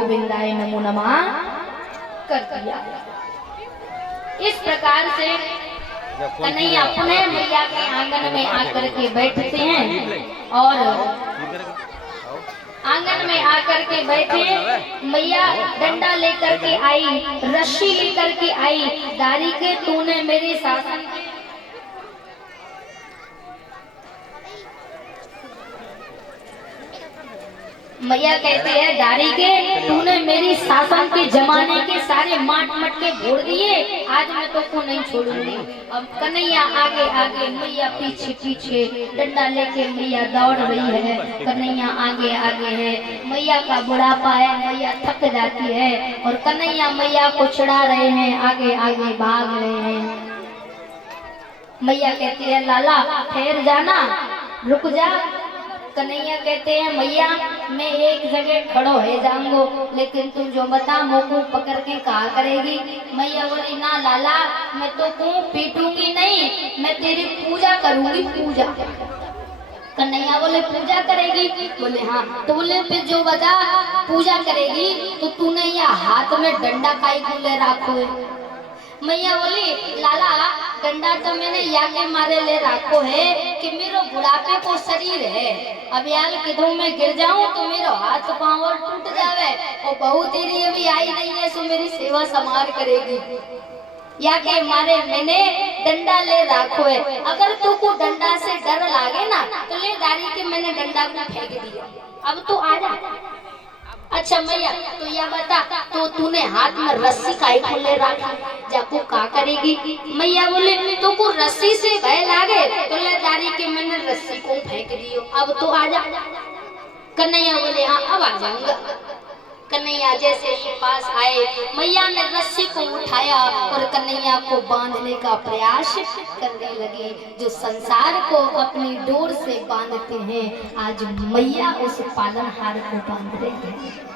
गोविंदाय नमो नमः कर दिया। इस प्रकार से कन्हैया पुनः मैया के आंगन में आकर के बैठते हैं और आंगन में आकर के बैठे। मैया डंडा लेकर के आई, रस्सी लेकर के आई, दारी के तूने मेरे शासन के मैया कहती है दारी के तूने मेरी शासन के जमाने के सारे माट मटके भोड़ दिए, आज मैं तो को नहीं छोड़ूंगी। अब कन्हैया आगे आगे, मैया पीछे पीछे, डंडा लेके मैया दौड़ रही है, कन्हैया आगे आगे है। मैया का बुढ़ापा है, मैया थक जाती है और कन्हैया मैया को चढ़ा रहे हैं, आगे आगे भाग रहे हैं। मैया कहती है लाला ठहर जाना, रुक जा। कन्हैया कहते हैं मैया मैं एक जगह खड़ो है जाऊंगो, लेकिन तू जो बता मोकू पकड़ के कहा करेगी। मैया बोली ना लाला मैं तो को पीटूंगी नहीं, मैं तेरी पूजा करूंगी, पूजा। कन्हैया बोले पूजा करेगी? बोले हाँ। तो बोले फिर जो बता पूजा करेगी तो तूने यह हाथ में डंडा काई को ले रखो है? मैया बोली लाला डंडा तो मैंने या के मारे ले रखो है कि मेरे बुढ़ापे को शरीर है, अब यार किधर मैं गिर जाऊं तो मेरा हाथ पांव और टूट जावे, और बहू तेरी अभी आई नहीं है सो मेरी सेवा संभाल करेगी, या के मारे मैंने डंडा ले रखो है। अगर तू को डंडा से डर लागे ना तो ले दारी के मैंने डंडा को फेंक दिया, अब तू आ जा। अच्छा मैया तो यह बता तो तूने हाथ में रस्सी काहे को ले रखा, जाको का करेगी? मैया बोले तो को रस्सी से भय लागे तो ले दारी के मैंने रस्सी को फेंक दियो, अब तो आ जा। कन्हैया बोले हाँ अब आ जाऊंगा। कन्हैया जैसे ही पास आए, मैया ने रस्सी को उठाया और कन्हैया को बांधने का प्रयास करने लगे। जो संसार को अपनी डोर से बांधते हैं, आज मैया उस पालनहार को बांध रहे हैं।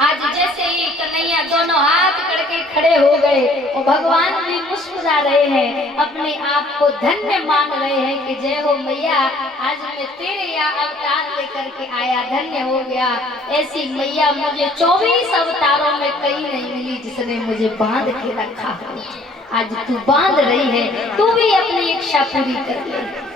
आज जैसे ही कन्हैया दोनों हाथ करके खड़े हो गए और भगवान भी मुस्कुरा रहे हैं, अपने आप को धन्य मान रहे हैं कि जय हो मैया, आज मैं तेरे यहाँ अवतार लेकर के आया, धन्य हो गया। ऐसी मैया मुझे 24 अवतारों में कहीं नहीं मिली जिसने मुझे बांध के रखा हो। आज तू बांध रही है, तू भी अपनी इच्छा पूरी कर ले।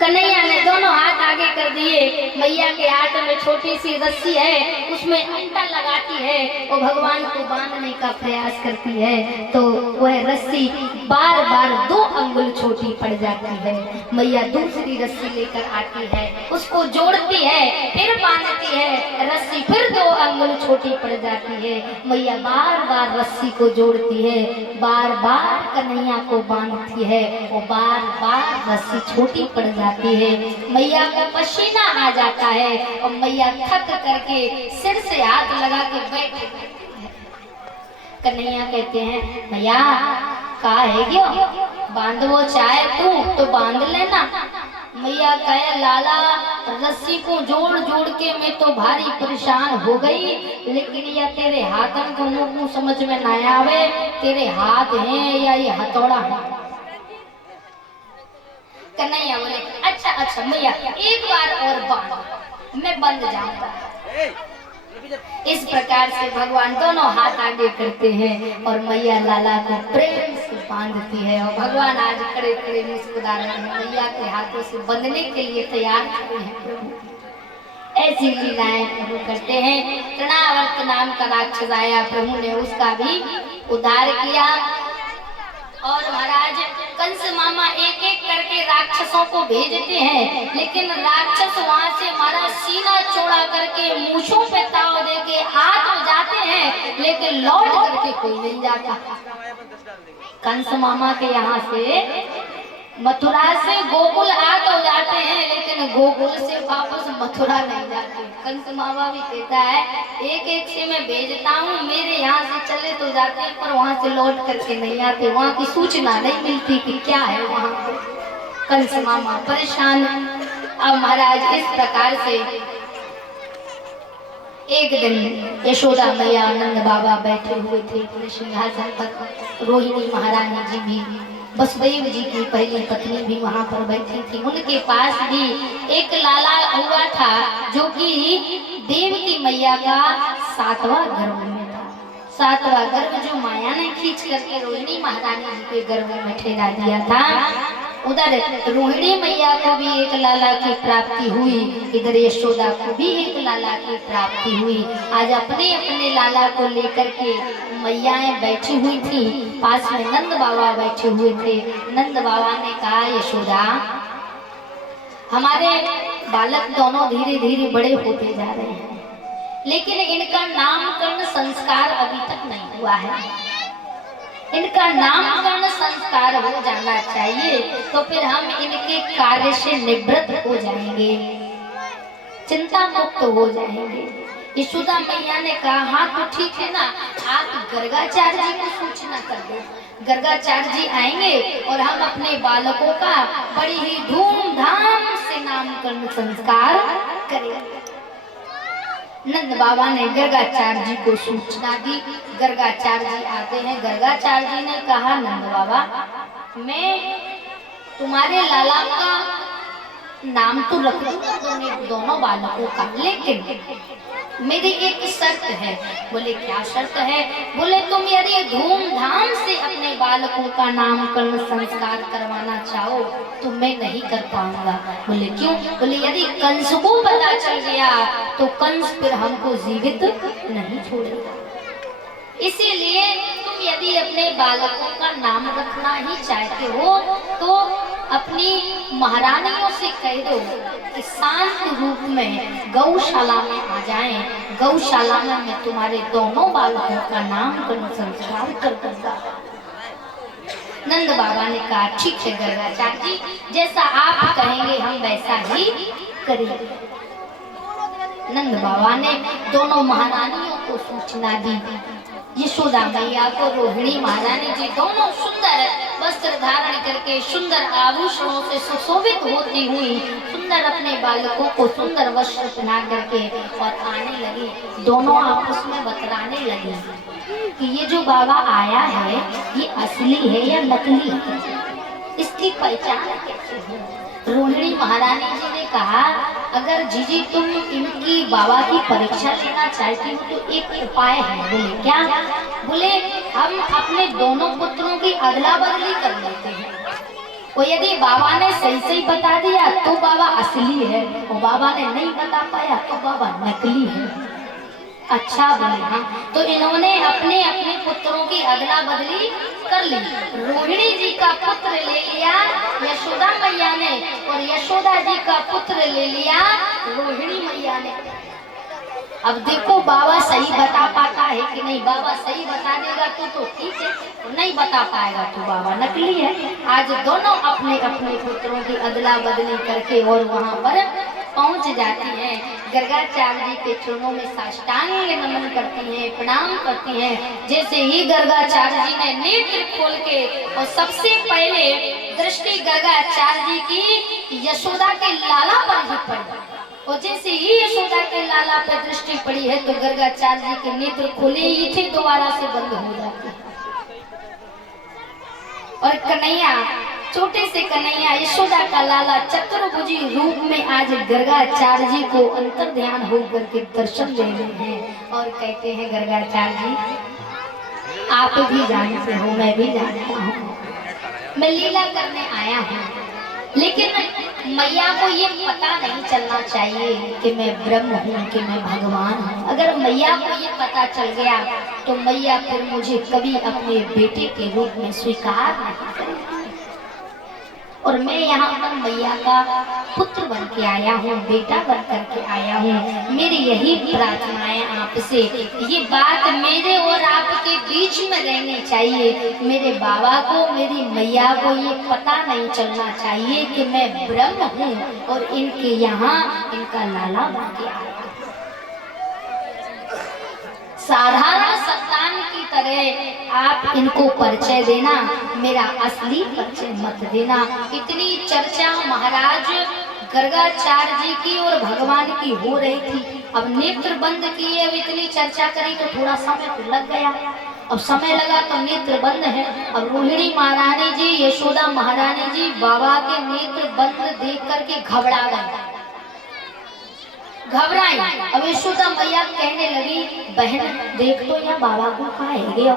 कन्हैया ने दोनों हाथ आगे कर दिए, मैया के हाथ में छोटी सी रस्सी है, उसमें अंटा लगाती है और भगवान को बांधने का प्रयास करती है, तो वह रस्सी बार बार 2 अंगुल छोटी पड़ जाती है। मैया दूसरी रस्सी लेकर आती है, उसको जोड़ती है, फिर बांधती है, रस्सी फिर 2 अंगुल छोटी पड़ जाती है। मैया बार बार रस्सी को जोड़ती है, बार बार कन्हैया को बांधती है और बार बार रस्सी छोटी पड़ जाती है। मैया को पसीना आ जाता है और मैया थक करके सिर से हाथ लगा के बैठ जाती है। कन्हैया कहते हैं मैया का है क्यों बांधो, चाहे तू तो बांध लेना। मैया कहे लाला रस्सी को जोड़ जोड़ के मैं तो भारी परेशान हो गई, लेकिन यह तेरे हाथन को मुंह समझ में ना आवे, तेरे हाथ हैं या ये हथौड़ा है? कन्हैया बोले अच्छा अच्छा मैया एक बार और बांध, मैं बंद जाऊंगा। इस प्रकार से भगवान दोनों हाथ आगे करते हैं और मैया लाला को प्रेम से बांधती है और भगवान आज खड़े खड़े मुस्कुरा रहे हैं, मैया के हाथों से बंधने के लिए तैयार खड़े हैं प्रभु। ऐसी लीलाएं प्रभु करते हैं। तृणावर्त नाम का राक्षस आया, प्रभु ने उसका भी उद्धार किया। और महाराज कंस मामा एक एक करके राक्षसों को भेजते हैं, लेकिन राक्षस वहां से हमारा सीना चौड़ा करके मूछों पे ताव दे के हाथ हो जाते हैं, लेकिन लौट करके कोई नहीं जाता। कंस मामा के यहाँ से मथुरा से गोकुल आ तो जाते हैं, लेकिन गोकुल से वापस मथुरा नहीं जाते। कंस मामा भी कहता है एक एक से मैं भेजता हूँ, मेरे यहाँ से चले तो जाते हैं पर वहाँ से लौट करके नहीं आते, वहाँ की सूचना नहीं मिलती कि क्या है वहाँ पे। कंस मामा परेशान। अब महाराज इस प्रकार से एक दिन यशोदा मैया आनंद बाबा बैठे हुए थे अपने सिंहासन पर, रोहिणी महारानी जी भी वसुदेव जी की पहली पत्नी भी वहां पर बैठी थी। उनके पास भी एक लाला हुआ था जो कि देव की मैया का 7वां गर्भ में था। 7वां गर्भ जो माया ने खींच करके रोहिणी महारानी जी के गर्भ में ठहरा दिया था। उधर रोहिणी मैया को भी एक लाला की प्राप्ति हुई, इधर यशोदा को भी एक लाला की प्राप्ति हुई। आज अपने अपने लाला को लेकर के मैयाएं बैठी हुई थी। पास में नंद बाबा बैठे हुए थे। नंद बाबा ने कहा, यशोदा हमारे बालक दोनों धीरे धीरे बड़े होते जा रहे हैं, लेकिन इनका नामकरण संस्कार अभी तक नहीं हुआ है। इनका नामकरण संस्कार हो जाना चाहिए, तो फिर हम इनके कार्य से निवृत्त हो जाएंगे, चिंता मुक्त हो जाएंगे। यशोदा मैया ने कहा, हाँ तो ठीक है ना, आप गर्गाचार्य जी को सूचना कर दो। गर्गाचार्य जी आएंगे और हम अपने बालकों का बड़ी ही धूमधाम से नामकरण संस्कार करेंगे। नंद बाबा ने गर्गाचार्य जी को सूचना दी। गर्गाचार्य जी आते हैं। गर्गाचार्य जी ने कहा, नंद बाबा मैं तुम्हारे लाला का नाम तो रख दूंगा दोनों बालकों का, लेकिन मेरी एक शर्त है। बोले क्या शर्त है? बोले तुम यदि धूमधाम से अपने बालकों का नामकरण संस्कार करवाना चाहो तो मैं नहीं कर पाऊंगा। बोले क्यों? बोले यदि कंस को पता चल गया तो कंस फिर हमको जीवित नहीं छोड़ेगा। इसीलिए तुम यदि अपने बालकों का नाम रखना ही चाहते हो तो अपनी महारानियों से कह दो कि शांत रूप में गौशाला में आ जाएं। गौशाला में मैं तुम्हारे दोनों बालकों का नामकरण संस्कार कर दूंगा। नंद बाबा ने कहा, ठीक है गर्गाचार्य जी, जैसा आप कहेंगे हम वैसा ही करेंगे। नंद बाबा ने दोनों महारानियों को सूचना दी। यशोदा मैया को रोहिणी महारानी जी दोनों सुंदर वस्त्र धारण करके सुंदर आभूषणों से सुशोभित होती हुई सुंदर अपने बालकों को सुंदर वस्त्र पहना करके और आने लगी। दोनों आपस में बतलाने लगी कि ये जो बाबा आया है ये असली है या नकली है, इसकी पहचान कैसे हो? रोहिणी महारानी जी ने कहा, अगर जीजी तुम इनकी बाबा की परीक्षा लेना चाहती हो तो एक उपाय है। बोले क्या? बोले हम अपने दोनों पुत्रों की अदला बदली कर लेते हैं। वो यदि बाबा ने सही सही बता दिया तो बाबा असली है, और बाबा ने नहीं बता पाया तो बाबा नकली है। अच्छा बोले हाँ। तो इन्होंने अपने अपने पुत्रों की अदला बदली कर ली। रोहिणी जी का पुत्र ले लिया यशोदा मैया ने, और यशोदा जी का पुत्र ले लिया रोहिणी मैया ने। अब देखो बाबा सही बता पाता है कि नहीं। बाबा सही बता देगा तो ठीक है, नहीं बता पाएगा तो बाबा नकली है। आज दोनों अपने अपने पुत्रों की अदला बदली करके और वहाँ पर पहुंच जाती हैं। गर्गाचार्य जी के चरणों में साष्टांग नमन करती हैं, प्रणाम करती हैं। जैसे ही गर्गाचार्य जी ने नेत्र खोल के और सबसे पहले दृष्टि गर्गाचार्य जी की यशोदा के लाला पर ही पड़ी, और जैसे ही यशोदा के लाला पर दृष्टि पड़ी है तो गर्गाचार्य जी के नेत्र खोले ही थे, दोबारा से बंद हो जाते हैं। और कन्हैया, छोटे से कन्हैया यशोदा का लाला चतुर्भुजी रूप में आज गर्गाचार्य जी को अंतर ध्यान होकर के दर्शन दे रहे हैं और कहते हैं, गर्गाचार्य जी आप भी जानते हो, मैं भी जानता हूँ, मैं लीला करने आया हूँ, लेकिन मैया को ये पता नहीं चलना चाहिए कि मैं ब्रह्म हूँ, कि मैं भगवान हूँ। अगर मैया को ये पता चल गया तो मैया फिर मुझे कभी अपने बेटे के रूप में स्वीकार नहीं करेगी। और मैं यहाँ पर मैया का पुत्र बन के आया हूँ, बेटा बन करके आया हूँ। मेरी यही प्रार्थना है आपसे, ये बात मेरे और आपके बीच में रहनी चाहिए। मेरे बाबा को, मेरी मैया को ये पता नहीं चलना चाहिए कि मैं ब्रह्म हूँ और इनके यहाँ इनका लाला बन के आया। साधारण संतान की तरह आप इनको परिचय देना, मेरा असली परिचय मत देना। इतनी चर्चा महाराज गर्गाचार्य जी की और भगवान की हो रही थी। अब नेत्र बंद किए, अब इतनी चर्चा करी तो थोड़ा समय तो लग गया। अब समय लगा तो नेत्र बंद है। अब रोहिणी महारानी जी, यशोदा महारानी जी बाबा के नेत्र बंद देख करके घबरा गए, घबराई। अब यशोदा मैया कहने लगी, बहन देख तो यहाँ बाबा को कहा है गया,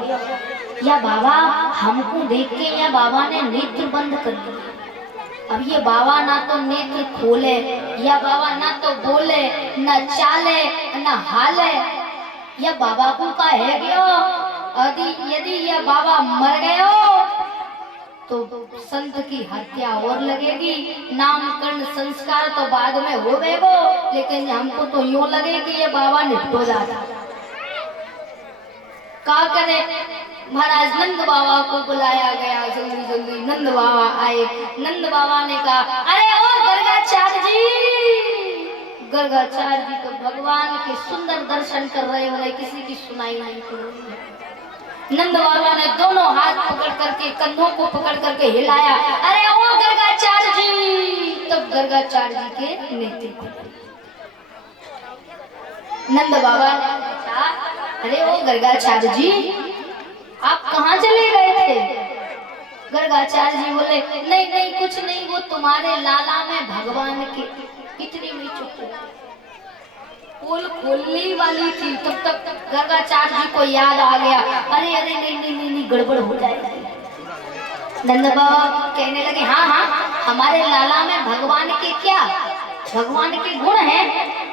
या बाबा हमको देख के या बाबा ने नेत्र बंद कर दिया। अब ये बाबा ना तो नेत्र खोले, या बाबा ना तो बोले, ना चाले, ना हाले, या बाबा को का है गयो। यदि यह बाबा मर गए तो संत की हत्या और लगेगी, नामकरण संस्कार तो बाद में हो गएगो, लेकिन हमको तो यूं लगे कि ये बाबा निपटो जाता। क्या करे, महाराज नंद बाबा को बुलाया गया, जल्दी जल्दी नंद बाबा आए। नंद बाबा ने कहा, अरे ओ गर्गाचार्य जी। गर्गाचार्य जी तो भगवान के सुंदर दर्शन कर रहे हो, किसी की सुनाई नहीं कर रही है। नंद बाबा ने दोनों हाथ पकड़ करके, कंधों को पकड़ करके हिलाया, अरे ओ गर्गाचार्य जी। तब गर्गाचार्य जी के नेत्र, नंद बाबा ने पूछा, अरे ओ गर्गाचार्य जी आप कहाँ चले गए थे? गर्गाचार्य जी बोले, नहीं नहीं कुछ नहीं, वो तुम्हारे लाला में भगवान के। इतनी में चुप, पोल खोलने वाली थी, तब तक गर्गाचार्य जी को याद आ गया, अरे अरे नहीं नहीं नहीं, नहीं गड़बड़ हो जाएगी। नंद बाबा कहने लगे, हाँ हाँ हमारे लाला में भगवान के क्या, भगवान के गुण हैं,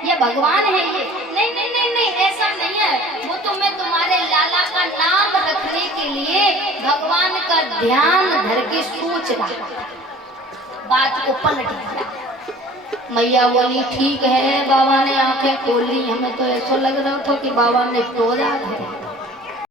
ये भगवान है ये। नहीं नहीं नहीं नहीं ऐसा नहीं है, वो तो मैं तुम्हारे लाला का नाम रखने के लिए भगवान का ध्यान धर के सोच रहा था। बात को पलट दिया। मैया बोली, ठीक है। बाबा ने आंखें खोल ली, हमें तो ऐसा लग रहा था कि बाबा ने तोड़ा है।